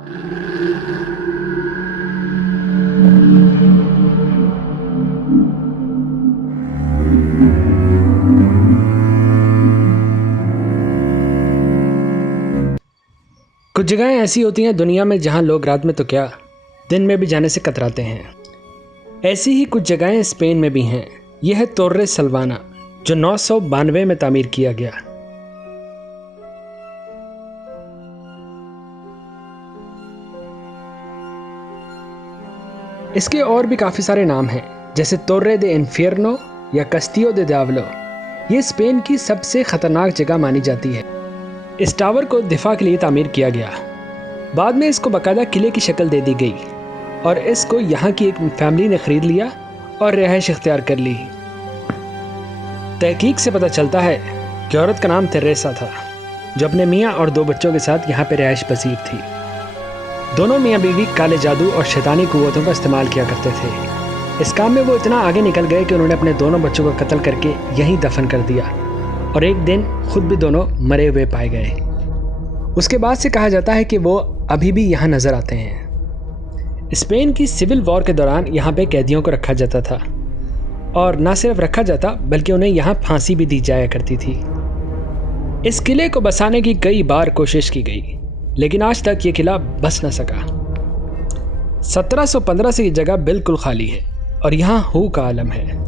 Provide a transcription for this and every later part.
कुछ जगहें ऐसी होती हैं दुनिया में जहां लोग रात में तो क्या दिन में भी जाने से कतराते हैं। ऐसी ही कुछ जगहें स्पेन में भी हैं। यह है तोर्रे सल्वाना, जो 992 में तामीर किया गया। इसके और भी काफ़ी सारे नाम हैं, जैसे तोर्रे दे इन्फियर्नो या कस्तियो दे दियाब्लो। ये स्पेन की सबसे ख़तरनाक जगह मानी जाती है। इस टावर को दिफा के लिए तामीर किया गया। बाद में इसको बाकायदा किले की शक्ल दे दी गई और इसको यहाँ की एक फैमिली ने ख़रीद लिया और रिहाइश इख्तियार कर ली। तहकीक से पता चलता है कि औरत का नाम तेरेसा था, जो अपने मियाँ और 2 बच्चों के साथ यहाँ पर रिहाइश पसीर थी। दोनों मियाँ बीवी काले जादू और शैतानी कुव्वतों का इस्तेमाल किया करते थे। इस काम में वो इतना आगे निकल गए कि उन्होंने अपने दोनों बच्चों को कत्ल करके यहीं दफन कर दिया और एक दिन खुद भी दोनों मरे हुए पाए गए। उसके बाद से कहा जाता है कि वो अभी भी यहाँ नज़र आते हैं। स्पेन की सिविल वॉर के दौरान यहाँ पे कैदियों को रखा जाता था और ना सिर्फ रखा जाता बल्कि उन्हें यहाँ फांसी भी दी जाया करती थी। इस किले को बसाने की कई बार कोशिश की गई, लेकिन आज तक ये किला बस न सका। 1715 से ये जगह बिल्कुल खाली है और यहाँ हू का आलम है।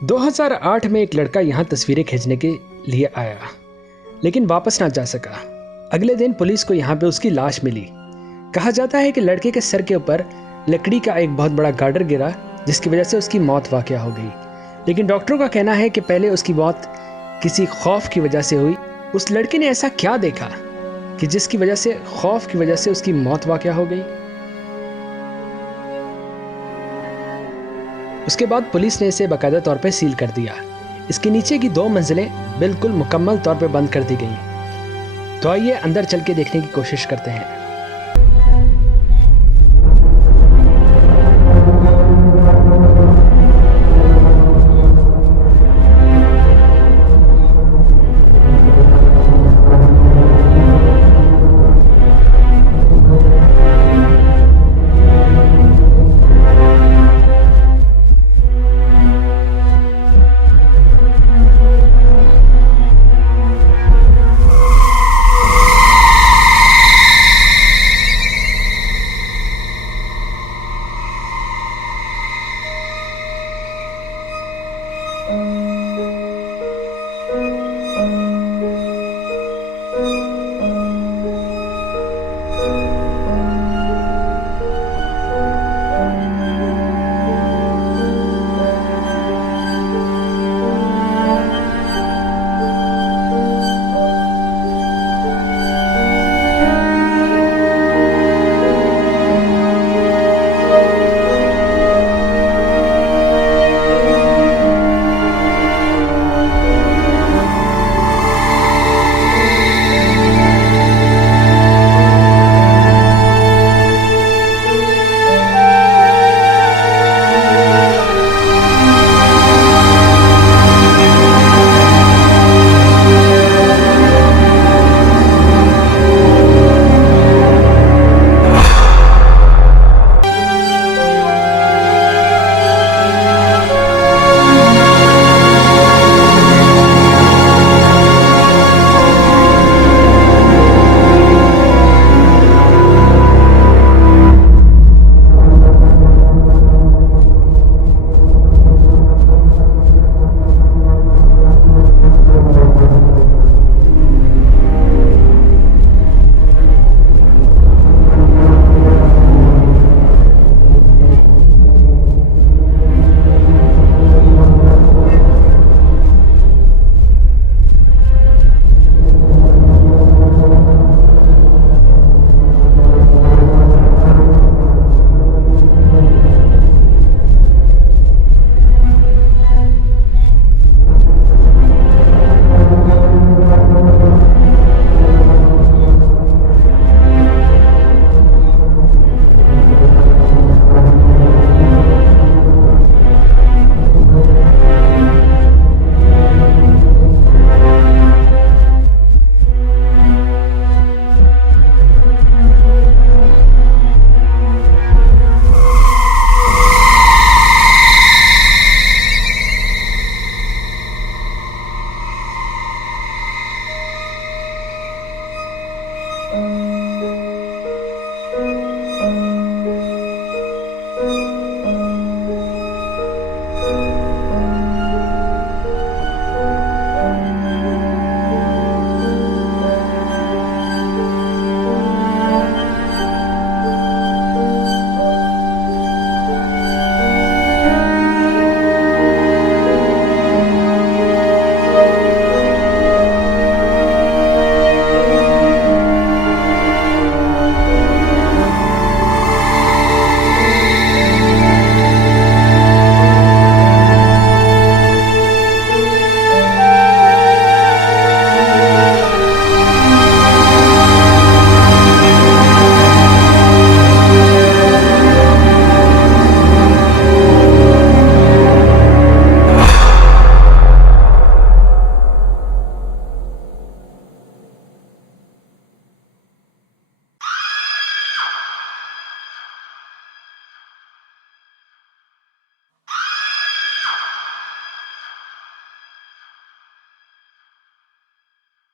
दो 2008 में एक लड़का यहाँ तस्वीरें खींचने के लिए आया, लेकिन वापस ना जा सका। अगले दिन पुलिस को यहाँ पे उसकी लाश मिली। कहा जाता है कि लड़के के सर के ऊपर लकड़ी का एक बहुत बड़ा गार्डर गिरा, जिसकी वजह से उसकी मौत वाक़या हो गई। लेकिन डॉक्टरों का कहना है कि पहले उसकी मौत किसी खौफ की वजह से हुई। उस लड़के ने ऐसा क्या देखा कि जिसकी वजह से खौफ की वजह से उसकी मौत वाक़या हो गई। उसके बाद पुलिस ने इसे बाकायदा तौर पे सील कर दिया। इसके नीचे की 2 मंजिलें बिल्कुल मुकम्मल तौर पे बंद कर दी गई। तो आइए अंदर चल के देखने की कोशिश करते हैं।